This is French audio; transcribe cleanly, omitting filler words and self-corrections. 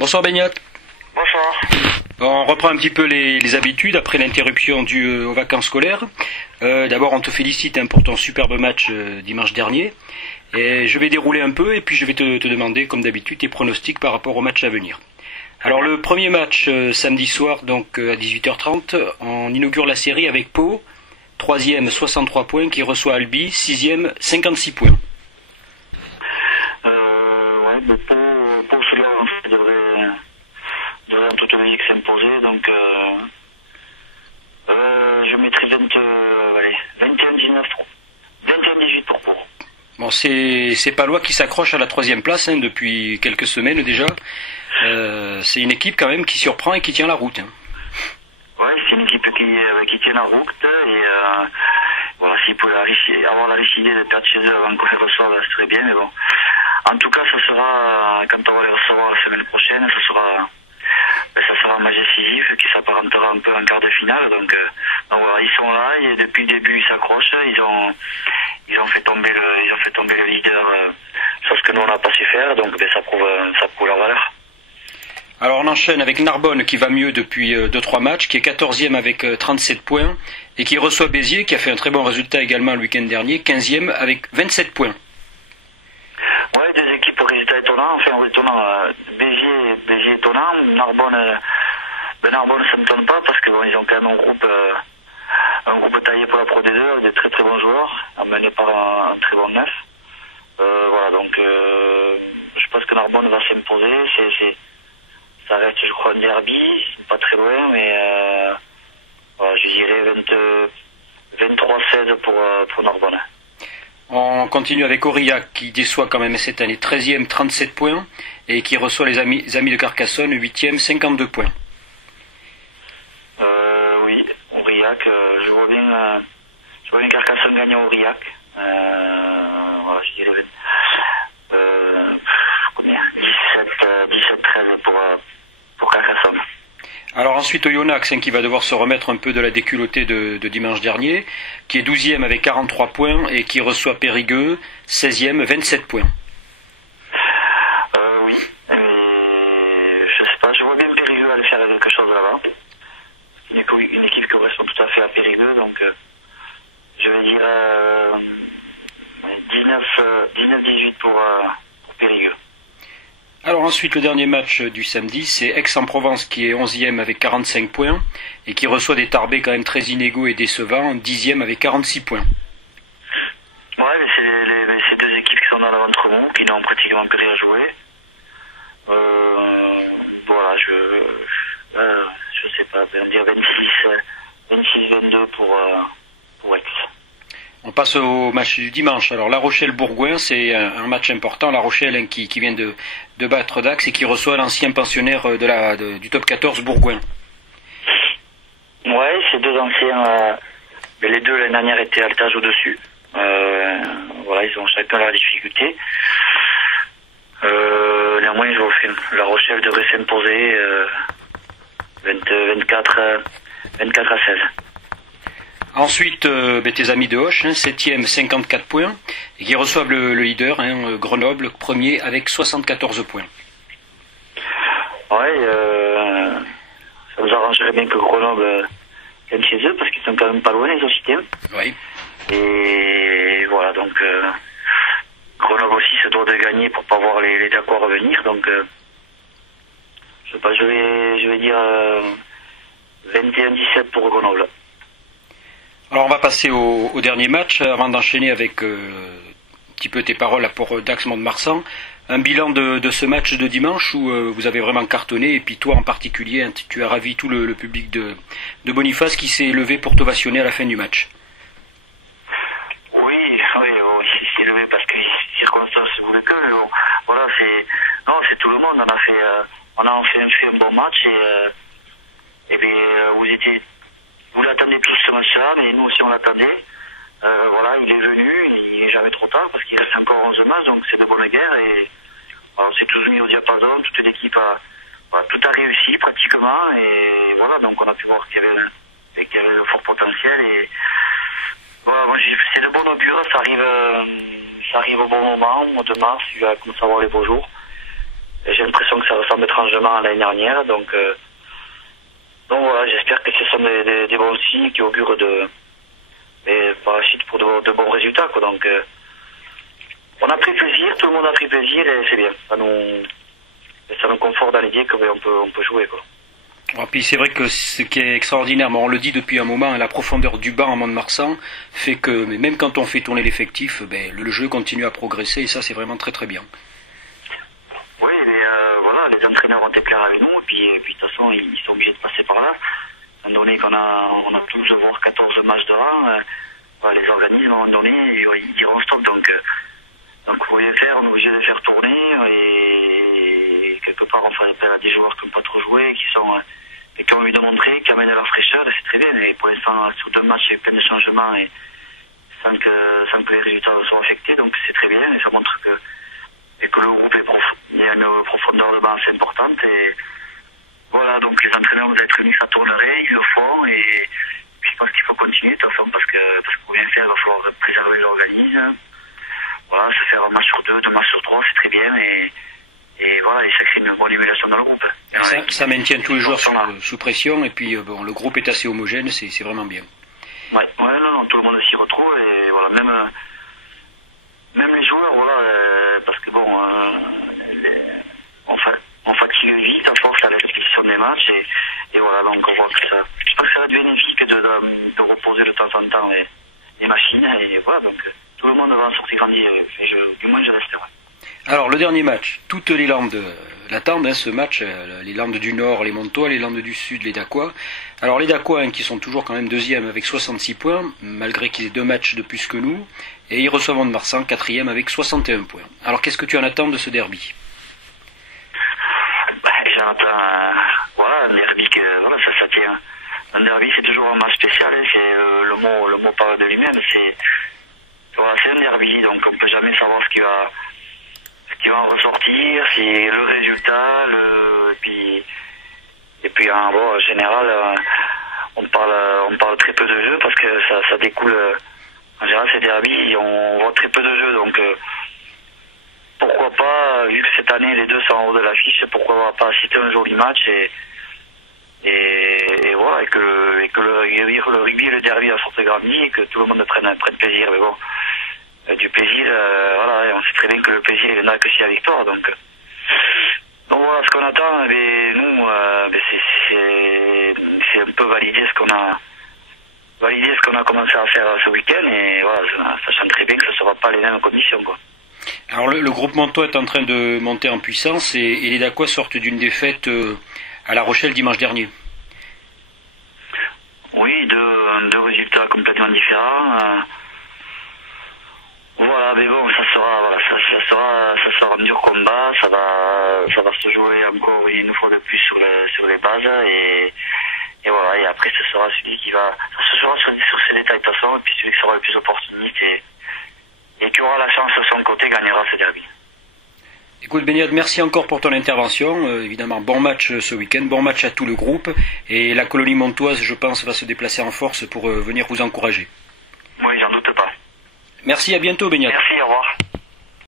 Bonsoir Beignat. Bonsoir. On reprend un petit peu les habitudes après l'interruption due aux vacances scolaires. D'abord, on te félicite pour ton superbe match dimanche dernier. Et je vais dérouler un peu et puis je vais te demander, comme d'habitude, tes pronostics par rapport au match à venir. Alors, le premier match samedi soir, donc à 18h30, on inaugure la série avec Pau, 3e 63 points, qui reçoit Albi, 6e 56 points. Ouais, mais Pau celui-là, en fait, devrait en toute logique s'imposer, donc je mettrai 21-19 21-18 pour Pau. Bon, c'est Palois qui s'accroche à la 3e place depuis quelques semaines déjà. C'est une équipe quand même qui surprend et qui tient la route. Ouais, c'est une équipe qui tient la route et voilà, s'ils pouvaient avoir la riche idée de perdre chez eux avant qu'on les reçoive, ça serait bien, mais bon. En tout cas, ça sera, quand on va les recevoir la semaine prochaine, ça sera un match décisif qui s'apparentera un peu en quart de finale. Donc voilà, ils sont là et depuis le début ils s'accrochent. Ils ont fait tomber le leader, sur ce que nous on n'a pas su faire. Donc ça prouve leur valeur. Alors on enchaîne avec Narbonne qui va mieux depuis 2-3 matchs, qui est 14e avec 37 points et qui reçoit Béziers qui a fait un très bon résultat également le week-end dernier, 15e avec 27 points. Ouais, deux équipes au résultat étonnant, enfin étonnant. Béziers étonnant, Narbonne ça ne m'étonne pas parce que bon, ils ont quand même un groupe taillé pour la Pro D2 avec des très très bons joueurs, amenés par un très bon neuf. Voilà, donc je pense que Narbonne va s'imposer. Ça reste, je crois, un derby, pas très loin, mais voilà, je dirais 23-16 pour Narbonne. On continue avec Aurillac qui déçoit quand même cette année, 13e 37 points et qui reçoit les amis de Carcassonne, 8e 52 points. Oui, Aurillac, je vois bien Carcassonne gagner à Aurillac. Voilà, je dirais combien 17-13 pour Carcassonne. Alors ensuite Oyonnax qui va devoir se remettre un peu de la déculottée de dimanche dernier, qui est 12e avec 43 points et qui reçoit Périgueux, 16e 27 points. Oui, mais je sais pas, je vois bien Périgueux aller faire quelque chose là-bas. Une équipe qui correspond tout à fait à Périgueux, donc je vais dire 19-18 pour Périgueux. Alors ensuite le dernier match du samedi, c'est Aix-en-Provence qui est 11e avec 45 points et qui reçoit des Tarbais quand même très inégaux et décevants, 10e avec 46 points. Ouais, mais c'est deux équipes qui sont dans l'avant-mou, qui n'ont pratiquement plus rien joué. Voilà, je sais pas, on va dire 26-22 pour Aix. On passe au match du dimanche. Alors La Rochelle-Bourgoin, c'est un match important. La Rochelle qui vient de battre Dax et qui reçoit l'ancien pensionnaire du top 14 Bourgoin. Ouais, ces deux anciens, mais les deux l'année dernière étaient à l'étage au-dessus. Voilà, ils ont chacun leurs difficultés. Néanmoins, ils ont fait. La Rochelle devrait s'imposer 24 à 16. Ensuite, tes amis de Hoche, 7e, 54 points, et qui reçoivent le leader, Grenoble, premier avec 74 points. Ouais, ça nous arrangerait bien que Grenoble gagne chez eux, parce qu'ils sont quand même pas loin, les Occitans. Oui. Et voilà, donc Grenoble aussi se doit de gagner pour pas voir les Dacois revenir, donc je sais pas, je vais dire 21-17 pour Grenoble. Alors on va passer au dernier match avant d'enchaîner avec un petit peu tes paroles pour Dax Mont-de-Marsan. Un bilan de ce match de dimanche où vous avez vraiment cartonné et puis toi en particulier, tu as ravi tout le public de Boniface qui s'est levé pour t'ovationner à la fin du match. Oui, il s'est levé parce que les circonstances voulaient que, mais bon, voilà, c'est tout le monde. On a fait un bon match et puis vous l'attendez tous ce match-là, mais nous aussi on l'attendait. Voilà, il est venu, il n'est jamais trop tard parce qu'il reste encore 11 matchs, donc c'est de bonne guerre et on s'est tous mis au diapason, toute l'équipe tout a réussi pratiquement et voilà, donc on a pu voir qu'il y avait un fort potentiel et voilà, moi c'est de bon augure, ça arrive au bon moment, au mois de mars, il va commencer à avoir les beaux jours J'ai l'impression que ça ressemble étrangement à l'année dernière. Donc voilà, j'espère que ce sont des bons signes qui augurent par la suite pour de bons résultats, quoi. Donc on a pris plaisir, tout le monde a pris plaisir et c'est bien. Ça nous conforte dans l'idée qu'on peut jouer, quoi. Et puis c'est vrai que ce qui est extraordinaire, mais on le dit depuis un moment, la profondeur du banc à Mont-de-Marsan fait que même quand on fait tourner l'effectif, le jeu continue à progresser et ça c'est vraiment très très bien. Oui, mais voilà, les entraîneurs ont été clairs avec nous et puis de toute façon ils sont obligés de passer par là. Étant donné qu'on a tous voire 14 matchs de rang, les organismes à un moment donné ils diront stop, donc pour rien faire, on est obligé de faire tourner et quelque part on fait appel à des joueurs qui n'ont pas trop joué, qui ont envie de montrer, qui amènent leur fraîcheur, et c'est très bien. Et pour l'instant, sur 2 matchs, il y a eu plein de changements et sans que les résultats soient affectés, donc c'est très bien et ça montre que le groupe il y a une profondeur de banc assez importante et voilà, donc les entraîneurs nous ont réunis, ça tournerait, ils le font et je pense qu'il faut continuer de toute façon parce que pour bien faire, il va falloir préserver l'organisme. Voilà, se faire un match sur 2 matchs sur 3, c'est très bien et voilà, et ça crée une bonne émulation dans le groupe. Ça maintient tous les joueurs sous pression et puis le groupe est assez homogène, c'est vraiment bien. Ouais, non, tout le monde s'y retrouve et voilà, même les joueurs, voilà, parce que bon, on fatigue vite à force à l'exécution des matchs et voilà, donc on voit que je pense que ça va être bénéfique de reposer de temps en temps les machines et voilà, donc tout le monde va en sortir grandi, du moins je l'espère. Alors le dernier match, toutes les Landes l'attendent, ce match, les Landes du Nord, les Montois, les Landes du Sud, les Dacois. Alors les Dacois qui sont toujours quand même deuxième avec 66 points, malgré qu'ils aient 2 matchs de plus que nous, et ils reçoivent Mont-de-Marsan, quatrième avec 61 points. Alors qu'est-ce que tu en attends de ce derby? J'en attends un derby ça tient. Un derby c'est toujours un match spécial, c'est le mot parle de lui-même, c'est un derby, donc on peut jamais savoir ce qui va en ressortir, c'est le résultat, et puis en général on parle très peu de jeux parce que ça découle en général ces derbies, on voit très peu de jeux, donc pourquoi pas, vu que cette année les deux sont en haut de l'affiche, pourquoi pas citer un joli match et voilà, et que le rugby et le derby en sortent grandi et que tout le monde prenne plaisir, mais bon, du plaisir, voilà, on sait très bien que le plaisir il n'a que si la victoire, donc voilà ce qu'on attend, nous c'est un peu valider ce qu'on a commencé à faire ce week-end et voilà, sachant très bien que ce ne sera pas les mêmes conditions, quoi. Alors le groupe Montois est en train de monter en puissance et les Dacois sortent d'une défaite à La Rochelle dimanche dernier. Oui, deux résultats complètement différents. Voilà, mais bon, ça sera un dur combat, ça va se jouer encore une fois de plus sur les bases et voilà, et après ce sera celui qui va se jouer sur ces détails de toute façon, et puis celui qui sera le plus opportuniste et qui aura la chance de son côté gagnera ce derby. Écoute Beniad, merci encore pour ton intervention. Évidemment, bon match ce week-end, bon match à tout le groupe. Et la colonie montoise, je pense, va se déplacer en force pour venir vous encourager. Oui, j'en doute pas. Merci, à bientôt Beniad. Merci.